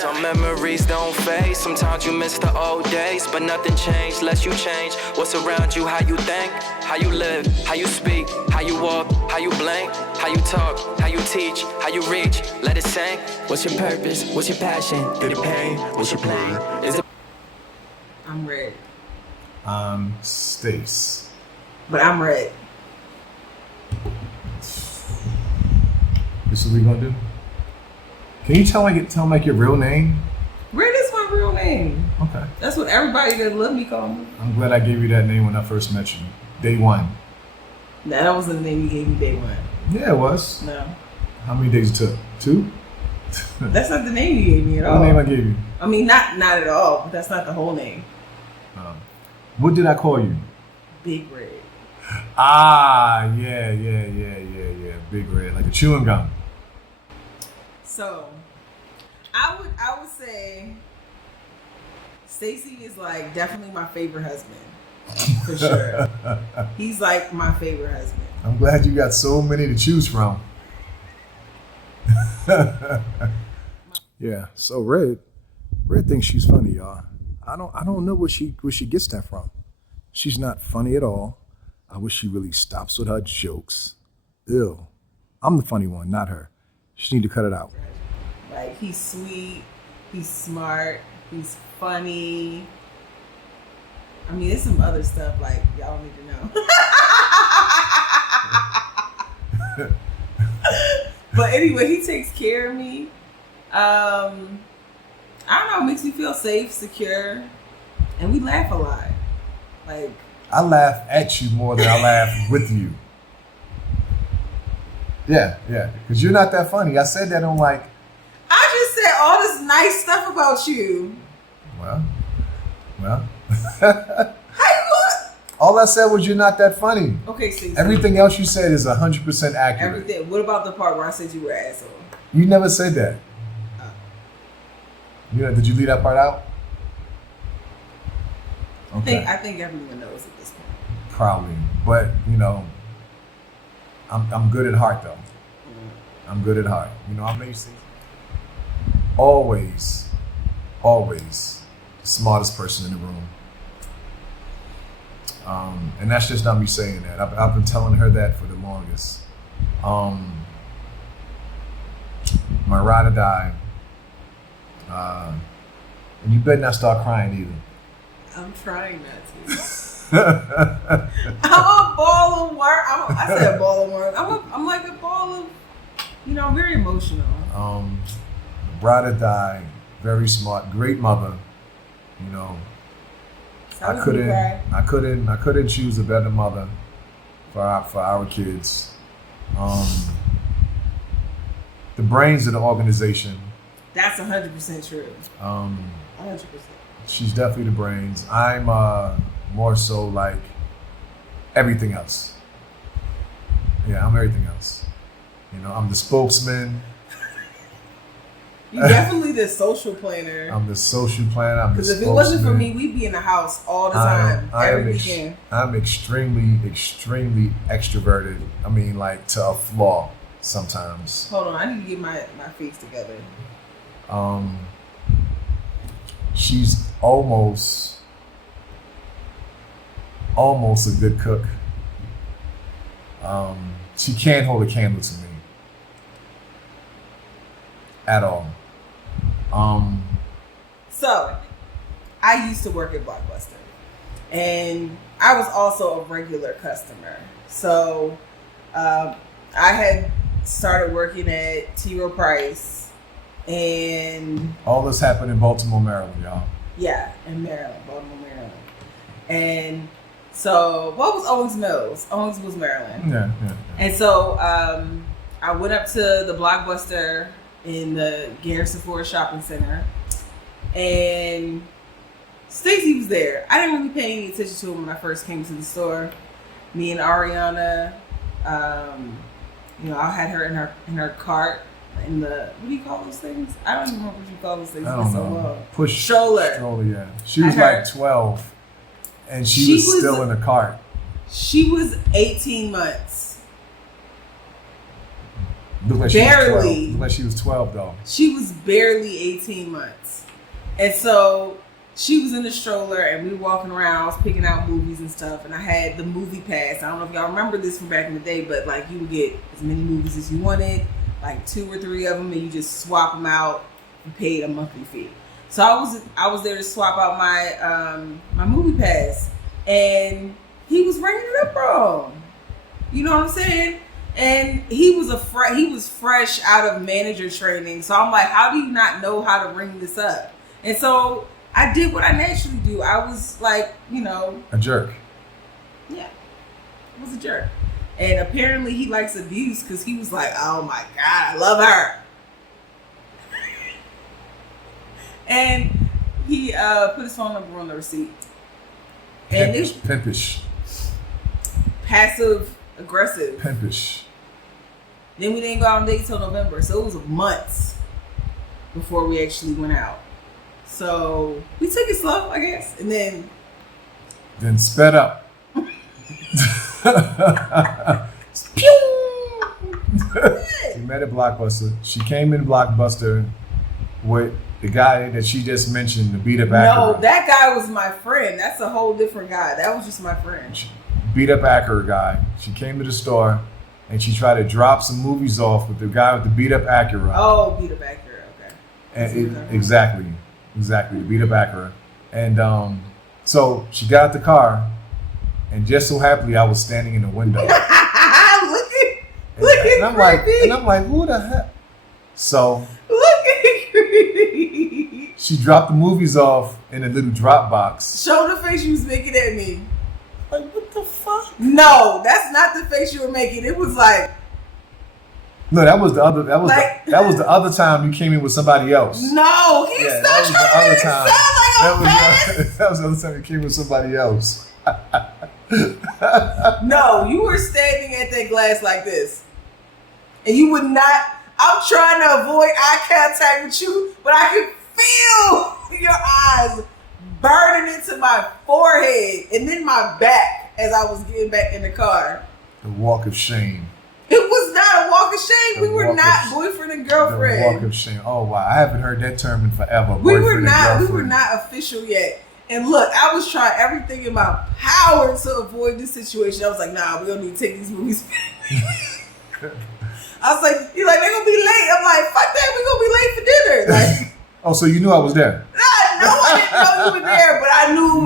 Some memories don't fade. Sometimes you miss the old days, but nothing changed unless you change. What's around you, how you think, how you live, how you speak, how you walk, how you blink, how you talk, how you teach, how you reach. Let it sink. What's your purpose? What's your passion? Through the pain, what's your plan? Is it? I'm red. Stace. But I'm red. This is what we gonna do? Can you tell me your real name? Red is my real name. Okay. That's what everybody that love me call me. I'm glad I gave you that name when I first met you. Day one. No, that wasn't the name you gave me day one. Yeah, it was. No. How many days it took? 2? That's not the name you gave me at all. What name I gave you? I mean, not at all, but that's not the whole name. What did I call you? Big Red. Ah, yeah. Big Red, like a chewing gum. So, I would say Stacy is like definitely my favorite husband. For sure. He's like my favorite husband. I'm glad you got so many to choose from. Yeah, so Red thinks she's funny, y'all. I don't know where she gets that from. She's not funny at all. I wish she really stops with her jokes. Ew. I'm the funny one, not her. She need to cut it out. Like, he's sweet, he's smart, he's funny. I mean, there's some other stuff like y'all need to know. But anyway, he takes care of me. I don't know, it makes me feel safe, secure, and we laugh a lot. Like, I laugh at you more than I laugh with you. Yeah, because you're not that funny. I said that on like... I just said all this nice stuff about you. Well. How you going? All I said was you're not that funny. Okay, Stacey. Everything else you said is 100% accurate. Everything. What about the part where I said you were an asshole? You never said that. Did you leave that part out? Okay. I think everyone knows at this point. Probably, but I'm good at heart though. I'm good at heart. I may say always the smartest person in the room. And that's just not me saying that. I've been telling her that for the longest. My ride or die. And you better not start crying either. I'm trying not to. I'm a ball of worm. I said a ball of worm. I'm like a ball of, I'm very emotional. Ride or die, very smart, great mother. I couldn't choose a better mother for our kids. The brains of the organization. That's 100% true. 100%. She's definitely the brains. I'm more so like everything else. Yeah, I'm everything else. I'm the spokesman. You're definitely the social planner. I'm the social planner. Because if it wasn't for me, we'd be in the house all the time, every weekend. I'm extremely extroverted. I mean, like to a flaw sometimes. Hold on, I need to get my face together. She's almost a good cook. She can't hold a candle to me at all. So, I used to work at Blockbuster, and I was also a regular customer. So, I had started working at T. Rowe Price, and all this happened in Baltimore, Maryland, y'all. Yeah, in Baltimore, Maryland. And so, what was Owings Mills? Owings was Maryland. Yeah. And so, I went up to the Blockbuster in the Garrison Forest Shopping Center, and Stacy was there. I didn't really pay any attention to him when I first came to the store. Me and Ariana, I had her in her cart in the, what do you call those things? I don't even remember what you call those things. I don't know. Push stroller. Yeah. She was like 12, and she was still in a cart. She was 18 months. Looked like barely. Looked like she was 12 though. She was barely 18 months. And so she was in the stroller and we were walking around. I was picking out movies and stuff. And I had the movie pass. I don't know if y'all remember this from back in the day, but like you would get as many movies as you wanted, like 2 or 3 of them, and you just swap them out and paid a monthly fee. So I was there to swap out my my movie pass, and he was ringing it up wrong. You know what I'm saying? And he was fresh out of manager training. So I'm like, how do you not know how to ring this up? And so I did what I naturally do. I was like, a jerk. Yeah, I was a jerk. And apparently he likes abuse because he was like, oh my God, I love her. And he put his phone number on the receipt. And Pimpish. Passive aggressive. Pimpish. Then we didn't go out on dates till November. So it was months before we actually went out. So we took it slow, I guess. And then sped up. We met at Blockbuster. She came in Blockbuster with the guy that she just mentioned, the beat up Acura. No, that guy was my friend. That's a whole different guy. That was just my friend. Beat up Acura guy. She came to the store and she tried to drop some movies off with the guy with the beat up Acura. Oh, beat up Acura. Okay. And exactly, the beat up Acura. And so she got out the car, and just so happily I was standing in the window. Look at I'm like, who the heck? So look at she dropped the movies off in a little drop box. Show the face you was making at me. Like, what the fuck? No, that's not the face you were making. It was like, no, that was the other. That was the other time you came in with somebody else. No, he's not that was the other time. That was the other time you came with somebody else. No, you were standing at that glass like this, and you would not. I'm trying to avoid eye contact with you, but I could feel your eyes burning into my forehead and then my back as I was getting back in the car. The walk of shame. It was not a walk of shame. We were not boyfriend and girlfriend. The walk of shame. Oh wow, I haven't heard that term in forever. We were not official yet. And look, I was trying everything in my power to avoid this situation. I was like, nah, we don't need to take these movies back. I was like, you're like, they're gonna be late. I'm like, fuck that, we're gonna be late for dinner. Like, oh, so you knew I was there? I didn't know you were there, but I knew it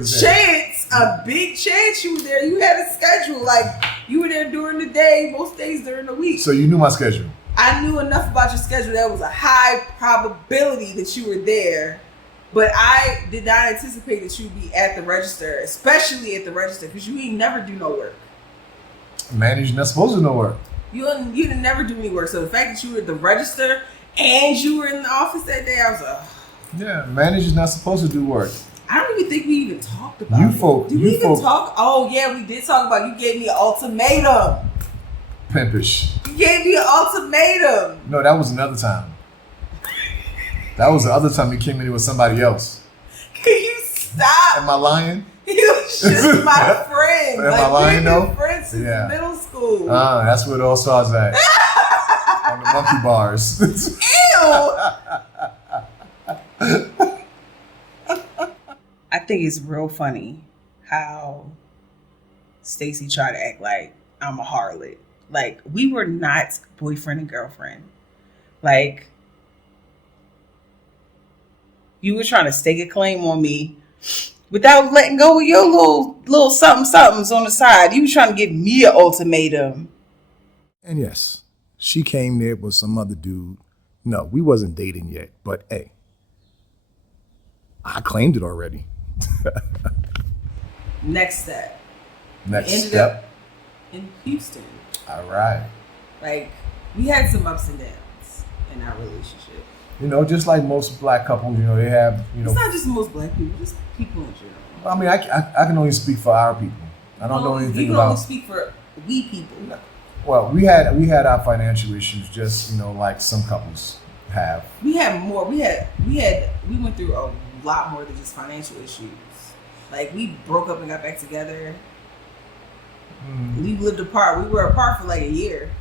was a chance, a big chance you were there. You had a schedule, like you were there during the day, most days during the week. So you knew my schedule. I knew enough about your schedule that was a high probability that you were there, but I did not anticipate that you'd be at the register, especially at the register, because you ain't never do no work. Manager's not supposed to do no work. You didn't never do any work. So the fact that you were at the register and you were in the office that day, I was like, yeah, manager's not supposed to do work. I don't even think we even talked about it. Did we even talk? Oh yeah, we did talk about it. You gave me an ultimatum. Pimpish. You gave me an ultimatum. No, that was another time. That was the other time you came in with somebody else. Can you stop? Am I lying? He was just my friend. Am I lying though? We've been friends since middle school. That's where it all starts at. On the monkey bars. Ew. I think it's real funny how Stacy tried to act like I'm a harlot. Like, we were not boyfriend and girlfriend. Like, you were trying to stake a claim on me without letting go of your little somethings on the side. You were trying to give me an ultimatum. And yes, she came there with some other dude. No, we wasn't dating yet, but hey, I claimed it already. Next step. Next ended step. Up in Houston. All right. Like, we had some ups and downs in our relationship. You know, just like most black couples, you know, they have, you know. It's not just most black people, just people in general. I mean, I can only speak for our people. I don't know anything about. You can only speak for we people. Well, we had our financial issues, just, you know, like some couples have. We had more. We went through a lot more than just financial issues. Like, we broke up and got back together. We lived apart. We were apart for like a year.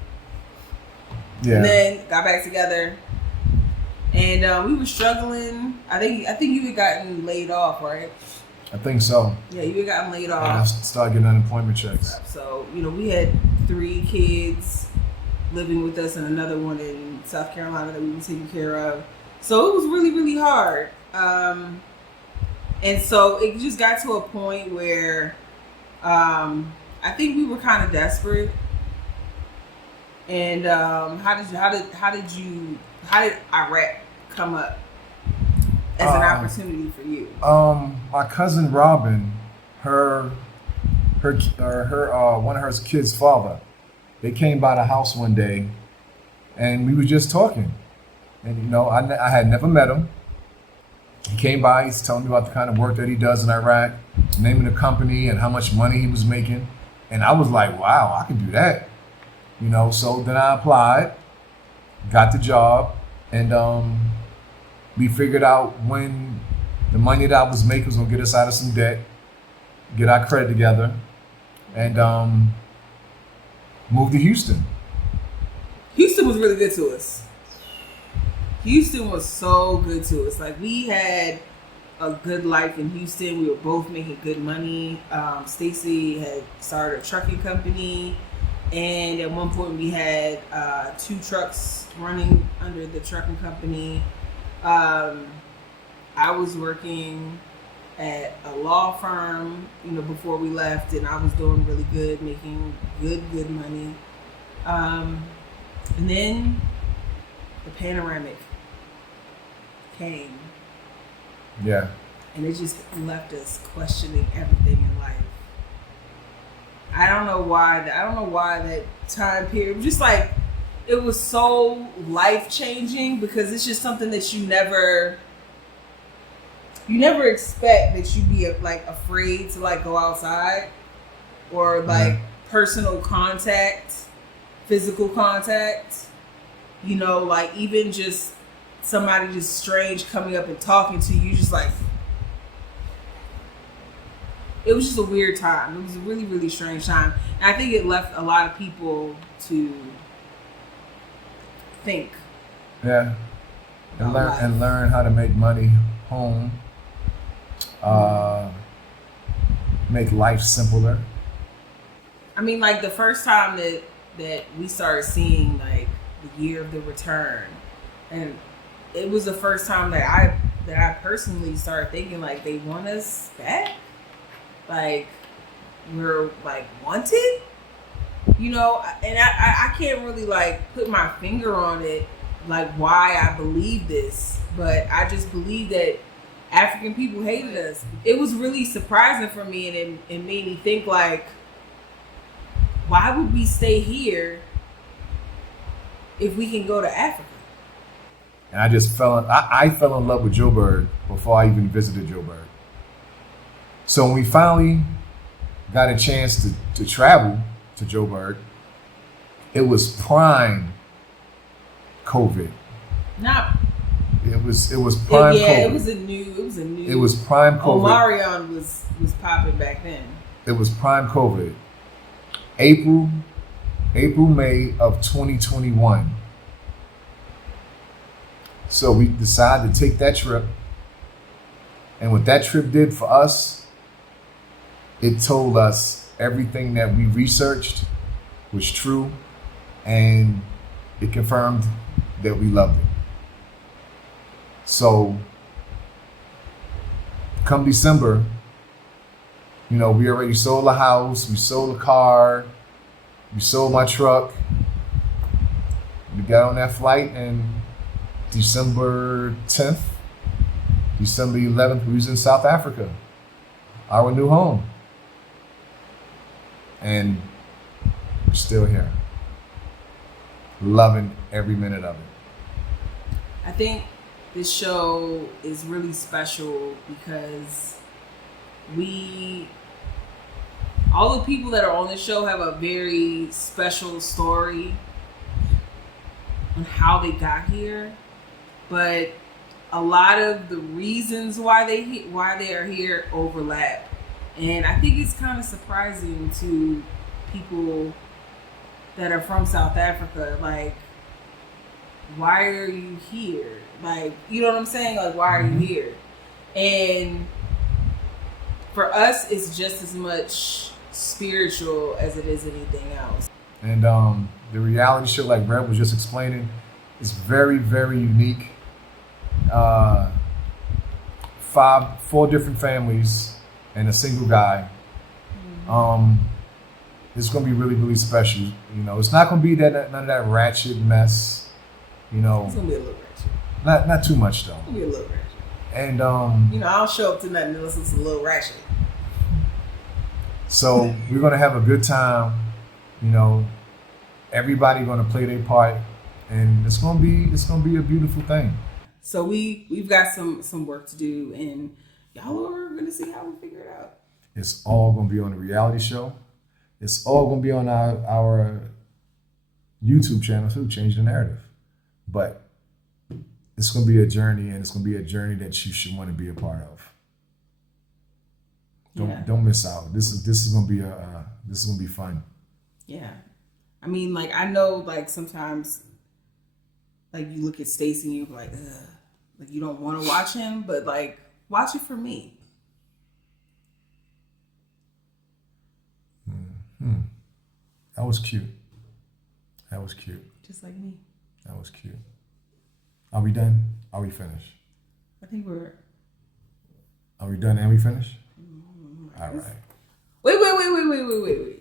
Yeah. And then got back together. And we were struggling. I think you had gotten laid off, right? I think so. Yeah, you had gotten laid off. And I started getting unemployment checks. So, we had 3 kids living with us and another one in South Carolina that we were taking care of. So it was really, really hard. And so it just got to a point where I think we were kind of desperate. And how did Iraq come up as an opportunity for you? My cousin Robin, her one of her kids' father, they came by the house one day, and we were just talking. And I had never met him. He came by. He's telling me about the kind of work that he does in Iraq, naming the company and how much money he was making. And I was like, wow, I can do that. So then I applied, got the job, and we figured out when the money that I was making was gonna get us out of some debt, get our credit together, and moved to Houston. Houston was really good to us. Houston was so good to us. Like, we had a good life in Houston. We were both making good money. Stacy had started a trucking company, and at one point we had 2 trucks running under the trucking company. I was working at a law firm, before we left, and I was doing really good, making good money. And then the panoramic came. Yeah. And it just left us questioning everything in life. I don't know why that time period, just like, it was so life changing, because it's just something that you never expect, that you'd be like afraid to like go outside, or like personal contact, physical contact, like even just somebody just strange coming up and talking to you, just like, it was just a weird time. It was a really, really strange time. And I think it left a lot of people to think. Yeah. And learn how to make money home. Make life simpler. I mean, like, the first time that we started seeing like the year of the return, and it was the first time that I personally started thinking, like, they want us back, like, we're like wanted, and I can't really like put my finger on it, like, why I believe this, but I just believe that African people hated us. It was really surprising for me, and it made me think, like, why would we stay here if we can go to Africa? And I just I fell in love with Joburg before I even visited Joburg. So when we finally got a chance to travel to Joburg, it was prime COVID. It was prime COVID. Yeah, it was a new. It was prime COVID. Omarion was popping back then. It was prime COVID. April, May of 2021. So we decided to take that trip. And what that trip did for us, it told us everything that we researched was true, and it confirmed that we loved it. So come December, we already sold a house, we sold a car, we sold my truck. We got on that flight, and December 10th, December 11th, we was in South Africa, our new home. And we're still here, loving every minute of it. I think this show is really special because all the people that are on this show have a very special story on how they got here, but a lot of the reasons why they are here overlap. And I think it's kind of surprising to people that are from South Africa. Like, why are you here? Like, you know what I'm saying? Like, why are you here? And for us, it's just as much spiritual as it is anything else. And the reality show, like Red was just explaining, is very, very unique. 4 different families and a single guy. It's gonna be really, really special. You know, it's not gonna be none of that ratchet mess. You know, It's gonna be a little ratchet. not too much though. It's gonna be a little ratchet. And you know, I don't show up to nothing unless it's a little ratchet. So we're gonna have a good time. You know, everybody gonna play their part, and it's gonna be a beautiful thing. So we've got some work to do, and y'all are gonna see how we figure it out. It's all gonna be on the reality show. It's all gonna be on our YouTube channel too, Change the Narrative. But it's gonna be a journey, and it's gonna be a journey that you should want to be a part of. Don't miss out. This is gonna be fun. Yeah, I mean, like, I know, like, sometimes, like, you look at Stace and you're like, ugh, like, you don't want to watch him, but, like, watch it for me. That was cute. That was cute. Just like me. That was cute. Are we done? Are we finished? I think we're. Are we done and we finished? All right. Wait.